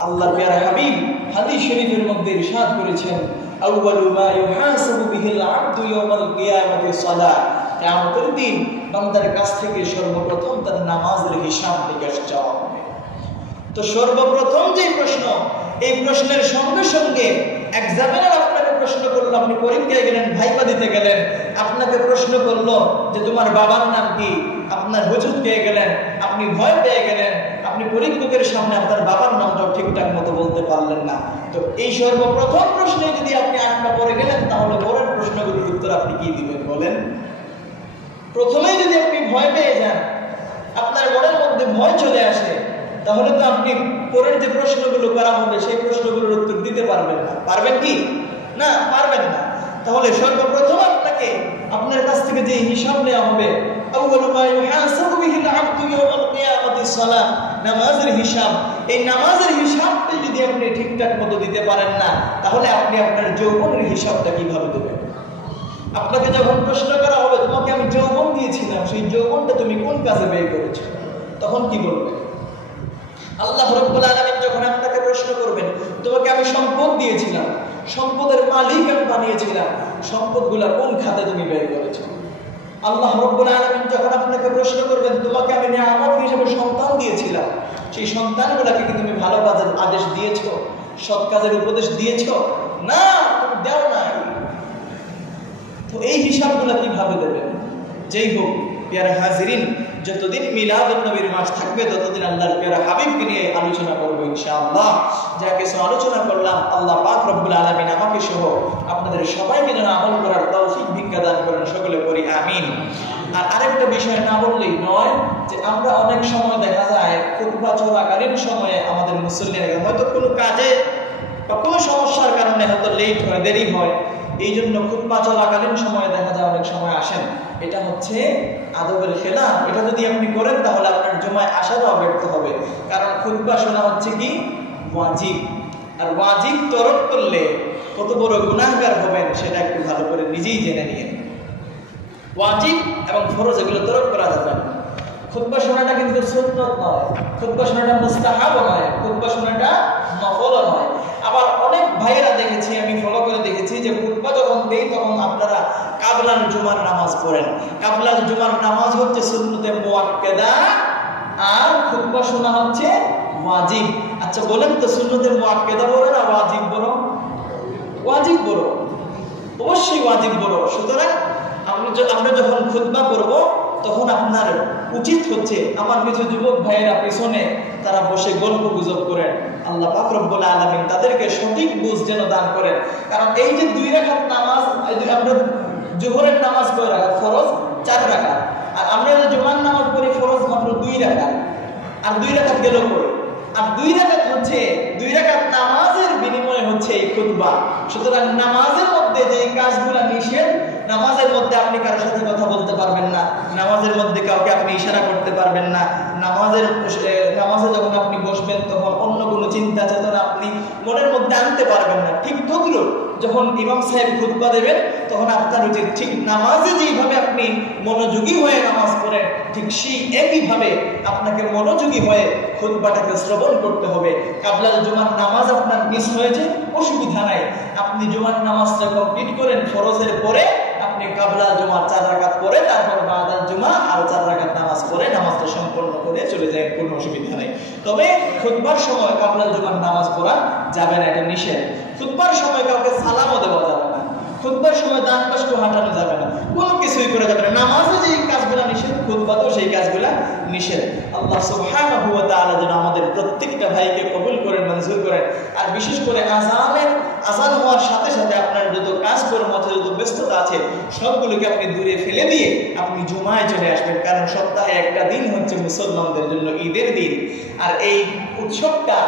আল্লাহর প্যারা হাবিব হাদিস শরীফের মধ্যে ইরশাদ করেছেন, আউয়ালু মা ইউহাসাবু বিহিল আবদু ইয়াউমাল কিয়ামাতি সালাহ। কিয়ামতের দিন বান্দার কাছ থেকে সর্বপ্রথম তার নামাজের হিসাব নিকাশ চাওয়া হবে। তো সর্বপ্রথম যে প্রশ্ন, এই প্রশ্নের সঙ্গে সঙ্গে এক্সামিনার আপনাকে প্রশ্ন করলো, আপনি পরীক্ষায় গেলেন, ভাইবা দিতে গেলেন, আপনাকে প্রশ্ন করলো যে তোমার বাবার নাম কি, আপনার হুজুর পেয়ে গেলেন, আপনি ভয় পেয়ে গেলেন, আপনি পরীক্ষকের সামনে আপনার বাবার নামটাও ঠিকঠাক মতো বলতে পারলেন না। তো এই সর্বপ্রথম প্রশ্নে যদি আপনি আটকা পড়ে গেলেন, তাহলে পরের প্রশ্নগুলোর উত্তর আপনি কি দিবেন বলেন? প্রথমেই যদি আপনি ভয় পেয়ে যান, আপনার মনের মধ্যে ভয় চলে আসে, তাহলে তো আপনি পরের যে প্রশ্নগুলো করা হবে সেই প্রশ্নগুলোর উত্তর দিতে পারবেন না। পারবেন কি? না, পারবেন না। তাহলে সর্বপ্রথম আপনাকে আপনার কাছ থেকে যে হিসাব নেওয়া হবে, নামাজের হিসাব। এই নামাজের হিসাবটা যদি আপনি ঠিকঠাক মতো দিতে পারেন না, তাহলে আপনি আপনার যৌবনের হিসাবটা কিভাবে দেবেন? আপনাকে যখন প্রশ্ন করা হবে, তোমাকে আমি যৌবন দিয়েছিলাম, সেই যৌবনটা তুমি কোন কাজে ব্যয় করেছো, তখন কি বলবে? আল্লাহ রাব্বুল আলামিন যখন আপনাকে প্রশ্ন করবেন, তোমাকে আমি সম্পদ দিয়েছিলাম, সম্পদের মালিক আমি বানিয়েছিলাম, সম্পদগুলা কোন খাতে তুমি ব্যয় করেছো? আল্লাহ রাব্বুল আলামিন যখন আপনাকে প্রশ্ন করবেন, তোমাকে আমি নিয়ামত হিসেবে সন্তান দিয়েছিলাম, সেই সন্তানগুলোকে কি তুমি ভালো কাজের আদেশ দিয়েছো, সৎ কাজের উপদেশ দিয়েছো? না, তুমি দাও নাই। তো এই হিসাবগুলো কিভাবে দেবেন? যেই হোক প্যারা হাজিরিন, যতদিন মিলাদুন নবীর মাস থাকবে ততদিন আল্লাহর প্যারা হাবিবকে নিয়ে আলোচনা করবো ইনশাআল্লাহ। যা কিছু আলোচনা করলাম, আল্লাহ পাক রব্বুল আলামিন আমাকে সহ আপনাদের সবাইকে যেন আমল করার তৌফিক ভিক্ষা দান করেন, সকলে করি আমিন। আর আরেকটা বিষয় না বললেই নয়, যে আমরা অনেক সময় দেখা যায় খুতবা চলাকালীন সময়ে আমাদের মুসল্লিরা হয়তো কোনো কাজে বা কোনো সমস্যার কারণে হয়তো লেট হয়, দেরি হয়, এই জন্য খুতবা চলাকালীন সময়ে দেখা যায় অনেক সময় আসেন। এটা হচ্ছে আদবের খেলাফ। এটা যদি আপনি করেন তাহলে আপনার জুমায় আসাটাও ব্যর্থ হবে। কারণ খুতবা শোনা হচ্ছে কি ওয়াজিব, আর ওয়াজিব তরক করলে কত বড় গুনাহগার হবেন সেটা একটু ভালো করে নিজেই জেনে নিয়ে। ওয়াজিব এবং ফরজ এগুলো তরক করা যাবে না। খুতবা শোনাটা কিন্তু সুন্নাত নয়, খুতবা শোনাটা মুস্তাহাব নয়, খুতবা শোনাটা নফলও নয়। আবার অনেক ভাইয়েরা দেখেছি, আমি ফলো করে দেখেছি, যে খুতবা যখন দেই তখন আপনারা কাবলার জুমার নামাজ পড়েন। কাবলার জুমার নামাজ হচ্ছে সুন্নতে মুআক্কাদা, আর খুতবা শোনা হচ্ছে ওয়াজিব। আচ্ছা বলেন তো, সুন্নতে মুআক্কাদা বড় না ওয়াজিব বড়? ওয়াজিব বড়, অবশ্যই ওয়াজিব বড়। সুতরাং আমরা যখন খুতবা করব তখন আপনার উচিত হচ্ছে, আমার কিছু যুবক ভাইয়েরা পিছনে তারা বসে গল্প গুজব করেন, আল্লাহ পাক রব্বুল আলামিন তাদেরকে সঠিক বুঝ যেন দান করেন। কারণ এই যে 2 রাকাত নামাজ, আমরা জোহরের নামাজ কয় রাকাত, ফরজ 4 রাকাত, আর আমরা জুমার নামাজ পড়ি ফরজ মাত্র 2 রাকাত, আর 2 রাকাত গেল পড়ে, আর 2 রাকাত হচ্ছে 2 রাকাত নামাজের বিনিময়ে হচ্ছে এই খুতবা। সুতরাং নামাজের মধ্যে যে কাজগুলো নিষেধ, নামাজের মধ্যে আপনি কারোর সাথে কথা বলতে পারবেন না, নামাজের মধ্যে কাউকে আপনি ইশারা করতে পারবেন না, নামাজে যখন আপনি বসবেন তখন অন্য কোনো চিন্তা চেতনা আপনি মনের মধ্যে আনতে পারবেন না। ঠিক তদ্রূপ যখন ইমাম সাহেব খুতবা দেবেন তখন আপনার উচিত ঠিক নামাজে যেইভাবে আপনি মনোযোগী হয়ে নামাজ পড়েন, ঠিক সেই একইভাবে আপনাকে মনোযোগী হয়ে খুতবাটাকে শ্রবণ করতে হবে। কাবলাল জুমার নামাজ আপনার মিস হয়েছে, অসুবিধা নাই, আপনি জুমার নামাজটা কমপ্লিট করেন, ফরজের পরে আপনি কাবলাল জুমার 4 রাকাত পড়ে তারপর বাদাল জুমা আর 4 রাকাত নামাজ পড়ে নামাজটা সম্পন্ন করে চলে যায়, কোনো অসুবিধা নেই। তবে খুতবার সময় কাবলাল জুমার নামাজ পড়া যাবে না, এটা নিষেধ। খুতবার সময় কাউকে সালামও দেওয়া যাবে না, খুতবার সময় ডান পাশে হাঁটানো যাবে না, কোনো কিছুই করা যাবে না। নামাজে যেই কাজগুলো নিষেধ, খুতবাতেও সেই কাজগুলো নিষেধ। আল্লাহ সুবহানাহু ওয়া তাআলা যেন আমাদের প্রত্যেকটা ভাইকে কবুল করেন, মঞ্জুর করেন। আর বিশেষ করে আযান হওয়ার সাথে সাথে আপনার যত কাজকর্ম আছে, যত ব্যস্ততা আছে, সবগুলোকে আপনি দূরে ফেলে দিয়ে আপনি জুমায় চলে আসবেন। কারণ সপ্তাহে একটা দিন হচ্ছে মুসলমানদের জন্য ঈদের দিন, আর এই উৎসবটা,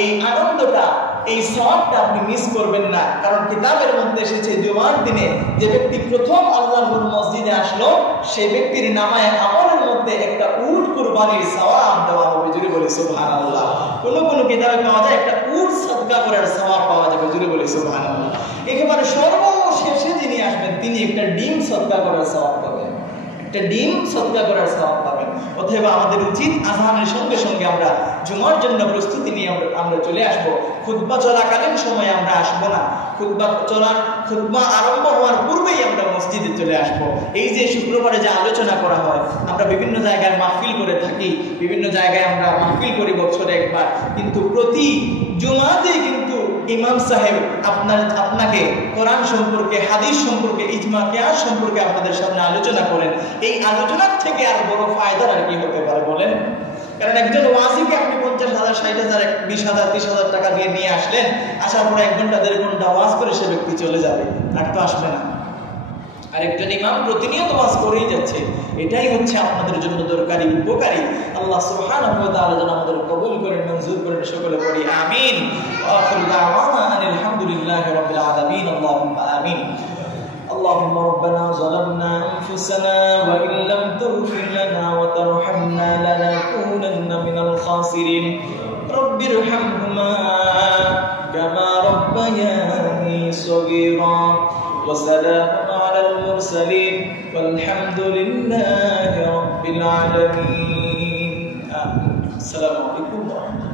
এই আনন্দটা, এই সওয়াবটা আপনি মিস করবেন না। কারণ কিতাবের মধ্যে এসেছে, জুমার দিনে যে ব্যক্তি প্রথম আল্লাহর মসজিদে আসলো, সেই ব্যক্তির নামায়ে আমলের মধ্যে একটা উট কুরবানির সওয়াব দেওয়া হবে। জুড়ে বলি সুবহানাল্লাহ। কোন কিতাবে পাওয়া যায় একটা উট সাদকা করার সওয়াব পাওয়া যাবে। জুড়ে বলি সুবহানাল্লাহ। একেবারে সর্বশেষে যিনি আসবেন তিনি একটা ডিম সাদকা করার সওয়াব পাবেন, একটা ডিম সাদকা করার সওয়াব পাবেন। অতএব আমাদের উচিত আযানের সঙ্গে সঙ্গে আমরা জুমার জন্য প্রস্তুতি নিয়ে আমরা চলে আসব। খুতবা চলাকালীন সময় আমরা আসব না, খুতবা আরম্ভ হওয়ার পূর্বেই আমরা মসজিদে চলে আসব। এই যে শুক্রবারে যে আলোচনা করা হয়, আমরা বিভিন্ন জায়গায় মাহফিল করে থাকি, বিভিন্ন জায়গায় আমরা মাহফিল করি বছরে একবার, কিন্তু প্রতি জুমাতে কিন্তু ইমাম সাহেব আপনাকে কোরআন সম্পর্কে, হাদিস সম্পর্কে, ইজমা কিয়াস সম্পর্কে আপনাদের সামনে আলোচনা করেন। এই আলোচনার থেকে আর বড় ফায়দার আর কি হতে পারে বলেন? কারণ একজন ওয়াজিকে আপনি 50,000, 60,000, 20,000, 30,000 টাকা দিয়ে নিয়ে আসলেন, আসার পরে 1 ঘন্টা 1.5 ঘন্টা ওয়াজ করে সে ব্যক্তি চলে যাবে, আর তো আসবে না। আর একজন ইমাম প্রতিনিয়ত ওয়াজ করেই যাচ্ছে, এটাই হচ্ছে আপনাদের জন্য দরকারি, উপকারী। আল্লাহ সুবহানাহু ওয়া তাআলা যেন আমাদের কবুল করেন, মঞ্জুর করেন, সকলে পড়ি আমিন। ওয়া আখিরু দাওয়ানা আলহামদুলিল্লাহি রাব্বিল আলামিন। আল্লাহুম্মা আমিন। اللهم ربنا ظلمنا أنفسنا وإن لم تغفر لنا وترحمنا لنكونن من الخاسرين رب ارحمهما كما ربياني صغيرا وسلام على المرسلين والحمد لله رب العالمين. السلام عليكم ورحمة الله.